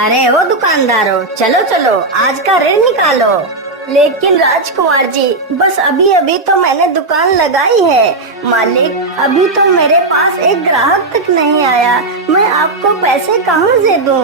अरे वो दुकानदारों, चलो चलो आज का ऋण निकालो। लेकिन राजकुमार जी, बस अभी अभी तो मैंने दुकान लगाई है। मालिक, अभी तो मेरे पास एक ग्राहक तक नहीं आया। मैं आपको पैसे कहाँ से दूं?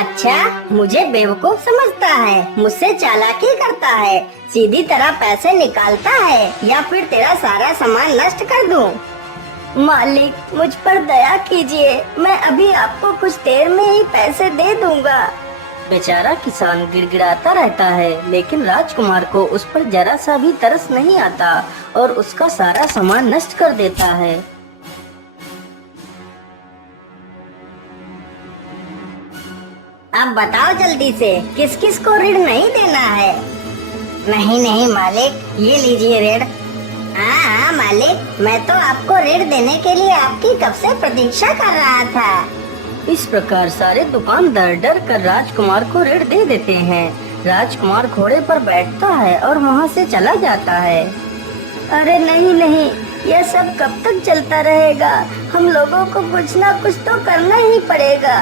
अच्छा, मुझे बेवकूफ समझता है, मुझसे चालाकी करता है, सीधी तरह पैसे निकालता है, या फिर तेरा सारा सामान नष्ट कर दूं? मालिक, मुझ पर दया कीजिए, मैं अभी आपको कुछ देर में ही पैसे दे दूंगा। बेचारा किसान गिड़गिड़ाता रहता है, लेकिन राजकुमार को उस पर जरा सा भी तरस नहीं आता और उसका सारा सामान नष्ट कर देता है। अब बताओ जल्दी से, किस किस को ऋण नहीं देना है? नहीं नहीं मालिक, ये लीजिए ऋण। हाँ हाँ मालिक, मैं तो आपको ऋण देने के लिए आपकी कब से प्रतीक्षा कर रहा था। इस प्रकार सारे दुकानदार डर कर राजकुमार को ऋण दे देते हैं। राजकुमार घोड़े पर बैठता है और वहाँ से चला जाता है। अरे नहीं नहीं, यह सब कब तक चलता रहेगा? हम लोगों को कुछ ना कुछ तो करना ही पड़ेगा।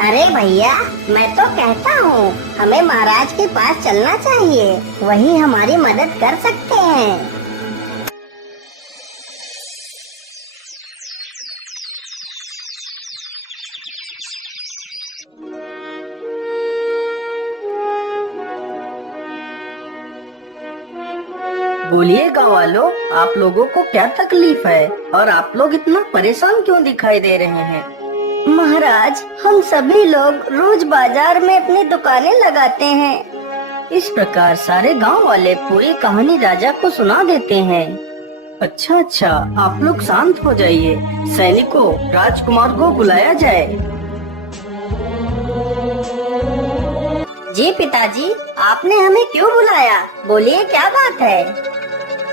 अरे भैया, मैं तो कहता हूँ हमें महाराज के पास चलना चाहिए, वही हमारी मदद कर सकते हैं। बोलिए गाँव वालों, आप लोगों को क्या तकलीफ है और आप लोग इतना परेशान क्यों दिखाई दे रहे हैं? महाराज, हम सभी लोग रोज बाजार में अपनी दुकानें लगाते हैं। इस प्रकार सारे गांव वाले पूरी कहानी राजा को सुना देते हैं। अच्छा अच्छा, आप लोग शांत हो जाइए। सैनिकों, राजकुमार को बुलाया जाए। जी पिताजी, आपने हमें क्यों बुलाया? बोलिए, क्या बात है?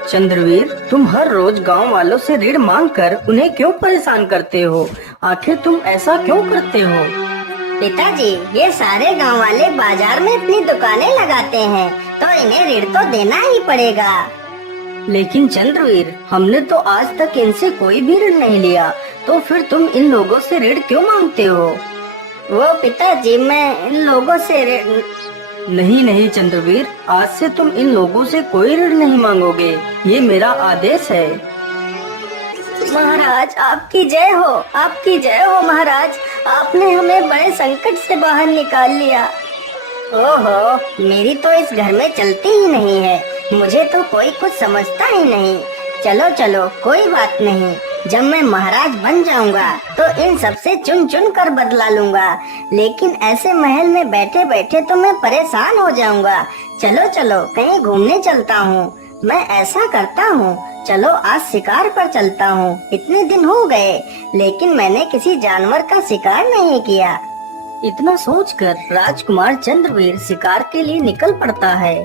चंद्रवीर, तुम हर रोज गांव वालों से ऋण मांगकर उन्हें क्यों परेशान करते हो? आखिर तुम ऐसा क्यों करते हो? पिताजी, ये सारे गांव वाले बाजार में अपनी दुकानें लगाते हैं, तो इन्हें ऋण तो देना ही पड़ेगा। लेकिन चंद्रवीर, हमने तो आज तक इनसे कोई भी ऋण नहीं लिया, तो फिर तुम इन लोगों से ऋण क्यों मांगते हो? वो पिताजी, मैं इन लोगों से ऋण नहीं नहीं चंद्रवीर, आज से तुम इन लोगों से कोई ऋण नहीं मांगोगे, ये मेरा आदेश है। महाराज, आपकी जय हो, आपकी जय हो महाराज, आपने हमें बड़े संकट से बाहर निकाल लिया। ओहो, मेरी तो इस घर में चलती ही नहीं है, मुझे तो कोई कुछ समझता ही नहीं। चलो चलो, कोई बात नहीं, जब मैं महाराज बन जाऊंगा तो इन सब से चुन चुन कर बदला लूंगा। लेकिन ऐसे महल में बैठे बैठे तो मैं परेशान हो जाऊंगा। चलो चलो, कहीं घूमने चलता हूँ। मैं ऐसा करता हूँ, चलो आज शिकार पर चलता हूँ। इतने दिन हो गए, लेकिन मैंने किसी जानवर का शिकार नहीं किया। इतना सोचकर राजकुमार चंद्रवीर शिकार के लिए निकल पड़ता है।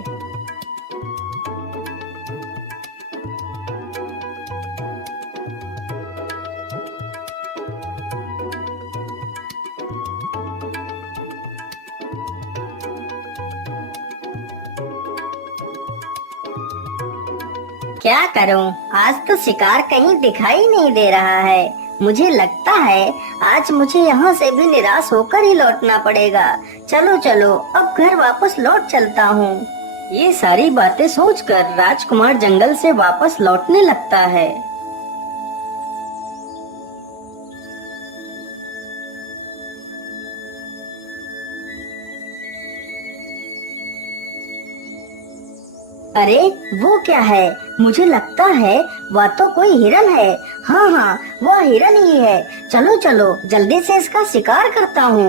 क्या करूं, आज तो शिकार कहीं दिखाई नहीं दे रहा है। मुझे लगता है आज मुझे यहाँ से भी निराश होकर ही लौटना पड़ेगा। चलो चलो, अब घर वापस लौट चलता हूँ। ये सारी बातें सोचकर राजकुमार जंगल से वापस लौटने लगता है। अरे वो क्या है? मुझे लगता है वह तो कोई हिरन है। हाँ हाँ, वह हिरन ही है। चलो चलो, जल्दी से इसका शिकार करता हूँ।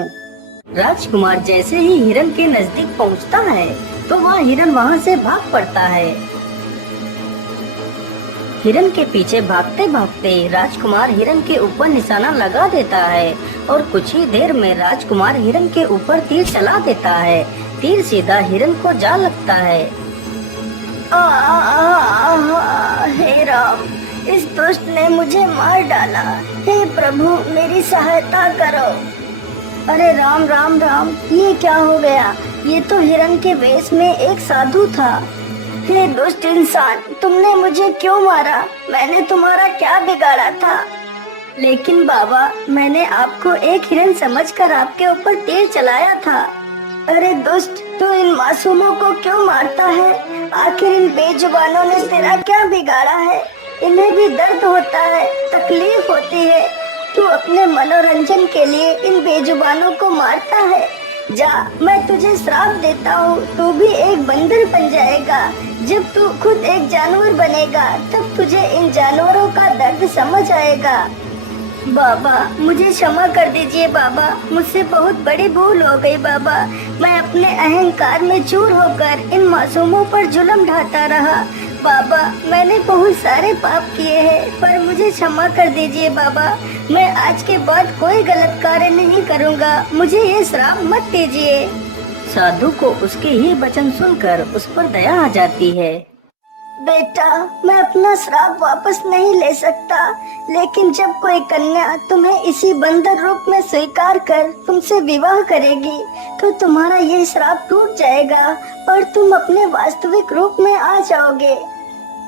राजकुमार जैसे ही हिरन के नजदीक पहुँचता है तो वह हिरन वहाँ से भाग पड़ता है। हिरन के पीछे भागते भागते राजकुमार हिरन के ऊपर निशाना लगा देता है और कुछ ही देर में राजकुमार हिरन के ऊपर तीर चला देता है। तीर सीधा हिरन को जा लगता है। हे राम, इस दुष्ट ने मुझे मार डाला। हे प्रभु, मेरी सहायता करो। अरे राम राम राम, ये क्या हो गया? ये तो हिरन के वेश में एक साधु था। हे दुष्ट इंसान, तुमने मुझे क्यों मारा? मैंने तुम्हारा क्या बिगाड़ा था? लेकिन बाबा, मैंने आपको एक हिरन समझकर आपके ऊपर तीर चलाया था। अरे दुष्ट, तू इन मासूमों को क्यों मारता है? आखिर इन बेजुबानों ने तेरा क्या बिगाड़ा है? इन्हें भी दर्द होता है, तकलीफ होती है। तू अपने मनोरंजन के लिए इन बेजुबानों को मारता है। जा, मैं तुझे श्राप देता हूँ, तू भी एक बंदर बन जाएगा। जब तू खुद एक जानवर बनेगा तब तुझे इन जानवरों का दर्द समझ आएगा। बाबा, मुझे क्षमा कर दीजिए बाबा, मुझसे बहुत बड़ी भूल हो गई बाबा। मैं अपने अहंकार में चूर होकर इन मासूमों पर जुल्म ढाता रहा। बाबा, मैंने बहुत सारे पाप किए हैं, पर मुझे क्षमा कर दीजिए बाबा। मैं आज के बाद कोई गलत कार्य नहीं करूँगा, मुझे ये श्राप मत दीजिए। साधु को उसके ये वचन सुनकर उस पर दया आ जाती है। बेटा, मैं अपना श्राप वापस नहीं ले सकता, लेकिन जब कोई कन्या तुम्हें इसी बंदर रूप में स्वीकार कर तुमसे विवाह करेगी तो तुम्हारा ये श्राप टूट जाएगा और तुम अपने वास्तविक रूप में आ जाओगे।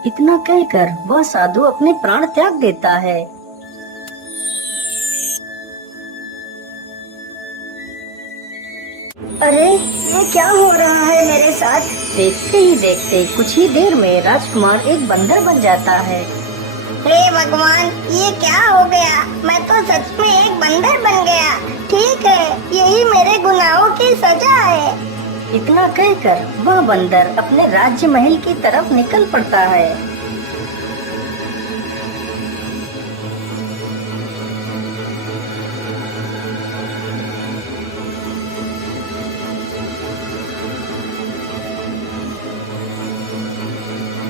इतना कहकर वह साधु अपने प्राण त्याग देता है। अरे, ये क्या हो रहा है मेरे साथ? देखते ही देखते कुछ ही देर में राजकुमार एक बंदर बन जाता है। हे भगवान, ये क्या हो गया? मैं तो सच में एक बंदर बन गया। ठीक है, यही मेरे गुनाहों की सजा है। इतना कहकर वह बंदर अपने राज्य महल की तरफ निकल पड़ता है।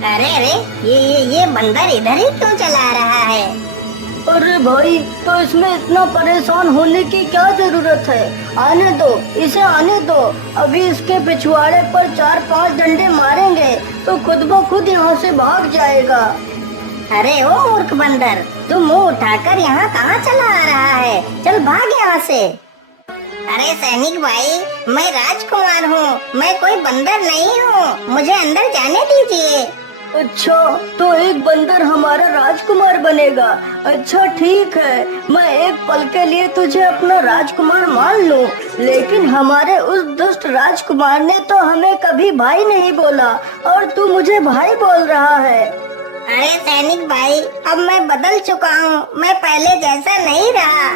अरे अरे, ये बंदर इधर ही क्यों चला रहा है? अरे भाई, तो इसमें इतना परेशान होने की क्या जरूरत है? आने दो, इसे आने दो। अभी इसके पिछवाड़े पर 4-5 डंडे मारेंगे तो खुद ब खुद यहाँ से भाग जाएगा। अरे ओ मूर्ख बंदर, तू मुंह उठाकर यहाँ कहाँ चला आ रहा है? चल भाग यहाँ से। अरे सैनिक भाई, मैं राजकुमार हूँ, मैं कोई बंदर नहीं हूँ, मुझे अंदर जाने दीजिए। अच्छा, तो एक बंदर हमारा राजकुमार बनेगा? अच्छा ठीक है, मैं एक पल के लिए तुझे अपना राजकुमार मान लूं, लेकिन हमारे उस दुष्ट राजकुमार ने तो हमें कभी भाई नहीं बोला और तू मुझे भाई बोल रहा है। अरे सैनिक भाई, अब मैं बदल चुका हूँ, मैं पहले जैसा नहीं रहा।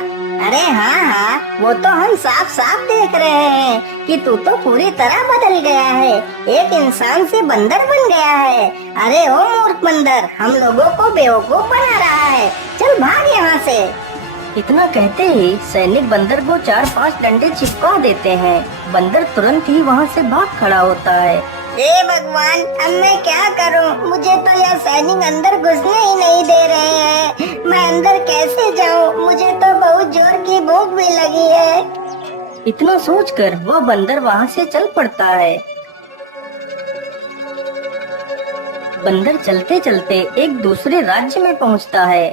अरे हाँ हाँ, वो तो हम साफ साफ देख रहे हैं कि तू तो पूरी तरह बदल गया है, एक इंसान से बंदर बन गया है। अरे ओ मूर्ख बंदर, हम लोगों को बेवकूफ बना रहा है, चल भाग यहाँ से। इतना कहते ही सैनिक बंदर को 4-5 डंडे चिपका देते हैं। बंदर तुरंत ही वहाँ से भाग खड़ा होता है। हे भगवान, अब मैं क्या करूं? मुझे तो यह सैनिक अंदर घुसने ही नहीं दे रहे हैं। मैं अंदर कैसे जाऊं? मुझे तो बहुत जोर की भूख भी लगी है। इतना सोचकर वह बंदर वहाँ से चल पड़ता है। बंदर चलते चलते एक दूसरे राज्य में पहुँचता है।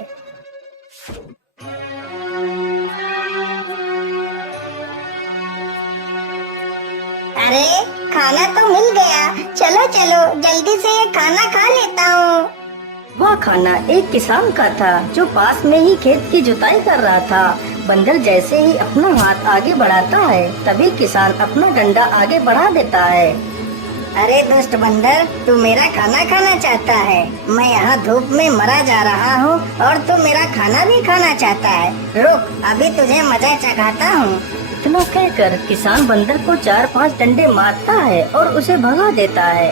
अरे, खाना तो मिल गया, चलो चलो जल्दी से ये खाना खा लेता हूँ। वह खाना एक किसान का था जो पास में ही खेत की जुताई कर रहा था। बंदर जैसे ही अपना हाथ आगे बढ़ाता है तभी किसान अपना डंडा आगे बढ़ा देता है। अरे दुष्ट बंदर, तू मेरा खाना खाना चाहता है? मैं यहाँ धूप में मरा जा रहा हूँ और तू मेरा खाना भी खाना चाहता है। रुक, अभी तुझे मजा चखाता हूँ। इतना कहकर किसान बंदर को 4-5 डंडे मारता है और उसे भगा देता है।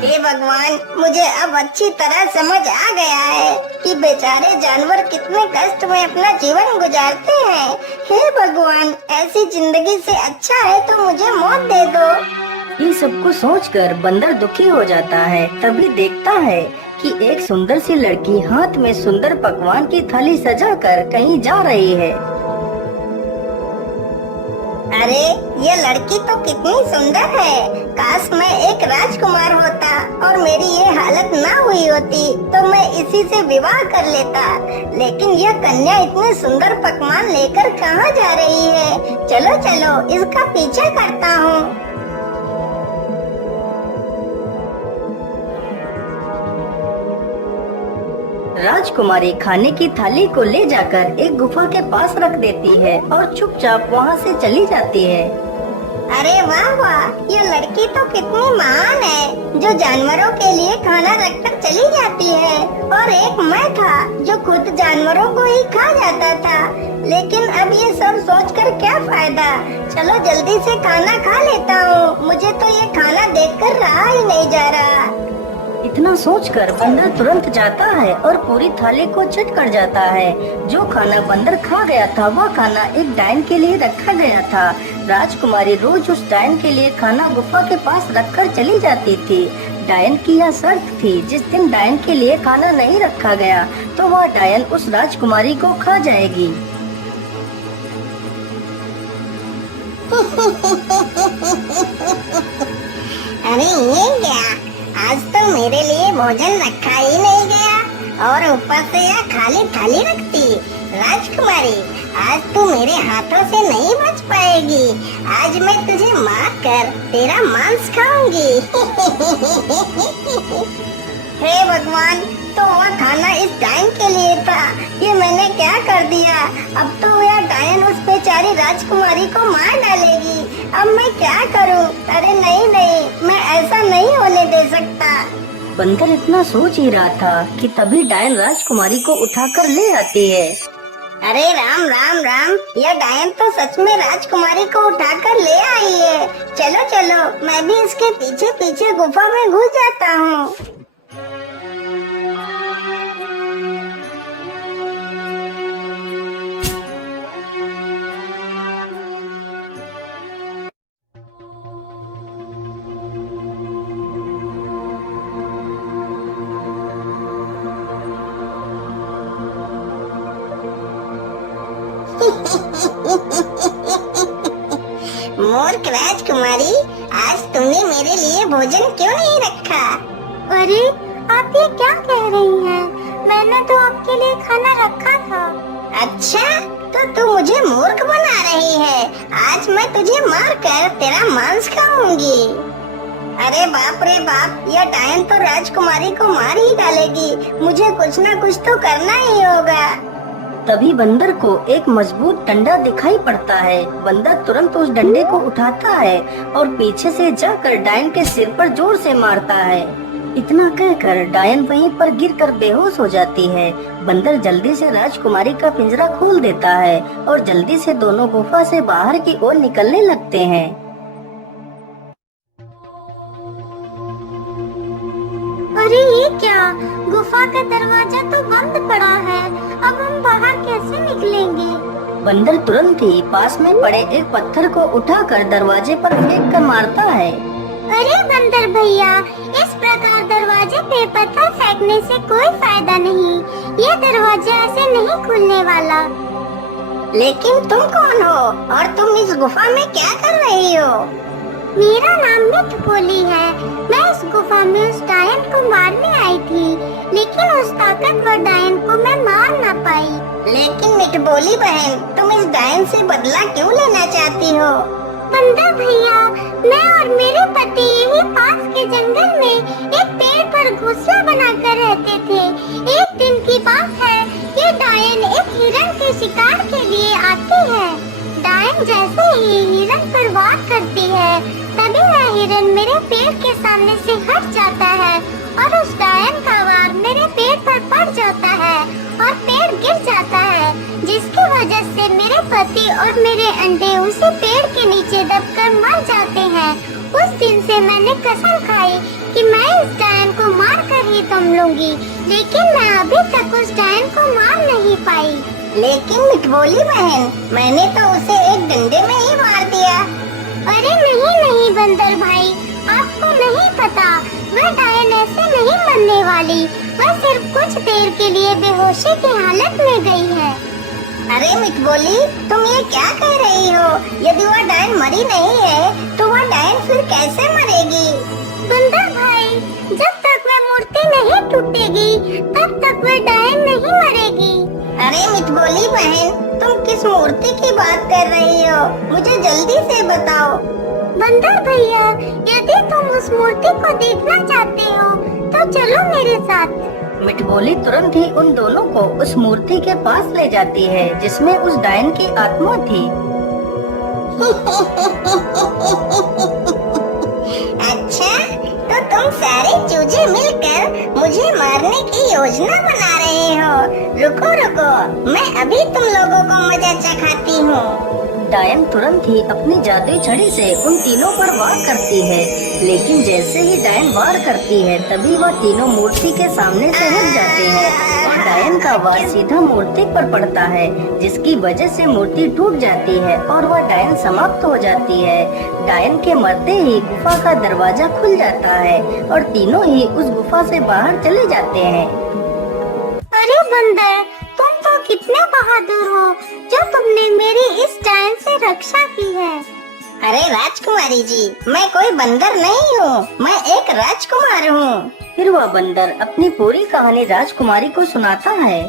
हे भगवान, मुझे अब अच्छी तरह समझ आ गया है कि बेचारे जानवर कितने कष्ट में अपना जीवन गुजारते हैं। हे भगवान, ऐसी जिंदगी से अच्छा है तो मुझे मौत दे दो। ये सब कुछ सोचकर बंदर दुखी हो जाता है। तभी देखता है कि एक सुंदर सी लड़की हाथ में सुंदर पकवान की थाली सजाकर कहीं जा रही है। अरे, ये लड़की तो कितनी सुंदर है। काश मैं एक राजकुमार होता और मेरी ये हालत ना हुई होती तो मैं इसी से विवाह कर लेता। लेकिन यह कन्या इतने सुंदर पकवान लेकर कहाँ जा रही है? चलो चलो इसका पीछा करता हूँ। राजकुमारी खाने की थाली को ले जाकर एक गुफा के पास रख देती है और चुपचाप वहाँ से चली जाती है। अरे वाह वाह, ये लड़की तो कितनी महान है जो जानवरों के लिए खाना रखकर चली जाती है। और एक मैं था जो खुद जानवरों को ही खा जाता था। लेकिन अब ये सब सोचकर क्या फायदा। चलो जल्दी से खाना खा लेता हूँ, मुझे तो ये खाना देखकर रहा ही नहीं जा रहा। इतना सोचकर बंदर तुरंत जाता है और पूरी थाली को चट कर जाता है। जो खाना बंदर खा गया था वह खाना एक डायन के लिए रखा गया था। राजकुमारी रोज उस डायन के लिए खाना गुफा के पास रखकर चली जाती थी। डायन की यह शर्त थी, जिस दिन डायन के लिए खाना नहीं रखा गया तो वह डायन उस राजकुमारी को खा जाएगी। अरे ये क्या, आज तो मेरे लिए भोजन रखा ही नहीं गया और ऊपर से यह खाली थाली रखती। राजकुमारी, आज तू मेरे हाथों से नहीं बच पाएगी। आज मैं तुझे मार कर तेरा मांस खाऊंगी। हे भगवान, तो वह खाना इस डायन के लिए था। ये मैंने क्या कर दिया। अब तो यह डायन उस बेचारी राजकुमारी को मार डालेगी। अब मैं क्या करूं? अरे नहीं नहीं, मैं ऐसा नहीं होने दे सकता। बंदर इतना सोच ही रहा था कि तभी डायन राजकुमारी को उठाकर ले आती है। अरे राम राम राम, यह डायन तो सच में राजकुमारी को उठाकर ले आई है। चलो चलो, मैं भी इसके पीछे पीछे गुफा में घुस जाता हूँ। मूर्ख राजकुमारी, आज तुमने मेरे लिए भोजन क्यों नहीं रखा? अरे, आप ये क्या कह रही हैं? मैंने तो आपके लिए खाना रखा था। अच्छा, तो तू मुझे मूर्ख बना रही है। आज मैं तुझे मार कर तेरा मांस खाऊंगी। अरे बाप रे बाप, यह डायन तो राजकुमारी को मार ही डालेगी। मुझे कुछ ना कुछ तो करना ही होगा। तभी बंदर को एक मजबूत डंडा दिखाई पड़ता है। बंदर तुरंत उस डंडे को उठाता है और पीछे से जाकर डायन के सिर पर जोर से मारता है। इतना कहकर डायन वहीं पर गिरकर बेहोश हो जाती है। बंदर जल्दी से राजकुमारी का पिंजरा खोल देता है और जल्दी से दोनों गुफा से बाहर की ओर निकलने लगते हैं। अरे ये क्या, गुफा का दरवाजा तो बंद पड़ा है। अब हम बाहर कैसे निकलेंगे? बंदर तुरंत ही पास में पड़े एक पत्थर को उठाकर दरवाजे पर फेंक कर मारता है। अरे बंदर भैया, इस प्रकार दरवाजे पे पत्थर फेंकने से कोई फायदा नहीं। ये दरवाजा ऐसे नहीं खुलने वाला। लेकिन तुम कौन हो और तुम इस गुफा में क्या कर रही हो? मेरा नाम मिठबोली है। मैं इस गुफा में उस डायन को मारने आई थी, लेकिन उस ताकतवर डायन को मैं मार न पाई। लेकिन मिठबोली बहन, तुम इस डायन से बदला क्यों लेना चाहती हो? बंदर भैया, मैं और मेरे पति यही पास के जंगल में एक पेड़ पर घोंसला बनाकर रहते थे। एक दिन की बात है, ये डायन एक हिरन के शिकार के लिए आती है। डायन जैसे ही हिरन पर वार करती है, तभी वह हिरन मेरे पेड़ के सामने से हट जाता है और उस डायन का वार मेरे पेड़ पर पड़ जाता है और पेड़ गिर जाता है, जिसकी वजह से मेरे पति और मेरे अंडे उसी पेड़ के नीचे दबकर मर जाते हैं। उस दिन से मैंने कसम खाई कि मैं इस डायन को मार कर ही दम लूंगी, लेकिन मैं अभी तक उस डायन को मार नहीं पाई। लेकिन मिठबोली बहन, मैंने तो उसे एक डंडे में ही मार दिया। अरे नहीं नहीं बंदर भाई, आपको नहीं पता, वह डायन ऐसे नहीं मरने वाली। वह सिर्फ कुछ देर के लिए बेहोशी की हालत में गई है। अरे मिठबोली, तुम ये क्या कह रही हो? यदि वह डायन मरी नहीं है तो वह डायन फिर कैसे मरेगी? बंदर भाई, जब तक वह मूर्ति नहीं टूटेगी तब तक वह डायन नहीं मरेगी। अरे मिठबोली बहन, तुम किस मूर्ति की बात कर रही हो? मुझे जल्दी से बताओ। बंदर भैया, यदि तुम उस मूर्ति को देखना चाहते हो तो चलो मेरे साथ। मिठगोली तुरंत ही उन दोनों को उस मूर्ति के पास ले जाती है जिसमें उस डायन की आत्मा थी। अच्छा, तो तुम सारे चूजे मिलकर मुझे मारने की योजना बना रहे हो। रुको रुको, मैं अभी तुम लोगों को मजा चखाती हूँ। डायन तुरंत ही अपनी जादुई छड़ी से उन तीनों पर वार करती है, लेकिन जैसे ही डायन वार करती है तभी वह तीनों मूर्ति के सामने से हट जाते हैं और डायन का वार सीधा मूर्ति पर पड़ता है, जिसकी वजह से मूर्ति टूट जाती है और वह डायन समाप्त हो जाती है। डायन के मरते ही गुफा का दरवाजा खुल जाता है और तीनों ही उस गुफा से बाहर चले जाते हैं। अरे बंदर, तुम तो कितने बहादुर हो जो तुमने मेरी इस डायन से रक्षा की है। अरे राजकुमारी जी, मैं कोई बंदर नहीं हूँ, मैं एक राजकुमार हूँ। फिर वह बंदर अपनी पूरी कहानी राजकुमारी को सुनाता है।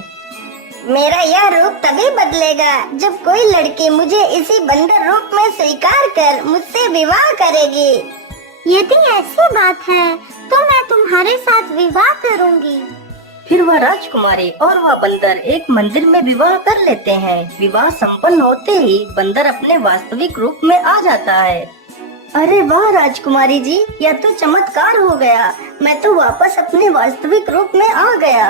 मेरा यह रूप तभी बदलेगा जब कोई लड़की मुझे इसी बंदर रूप में स्वीकार कर मुझसे विवाह करेगी। यदि ऐसी बात है तो मैं तुम्हारे साथ विवाह करूंगी। फिर वह राजकुमारी और वह बंदर एक मंदिर में विवाह कर लेते हैं। विवाह संपन्न होते ही बंदर अपने वास्तविक रूप में आ जाता है। अरे वाह राजकुमारी जी, यह तो चमत्कार हो गया। मैं तो वापस अपने वास्तविक रूप में आ गया।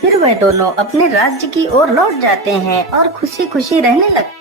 फिर वह दोनों अपने राज्य की ओर लौट जाते हैं और खुशी खुशी रहने लगते हैं।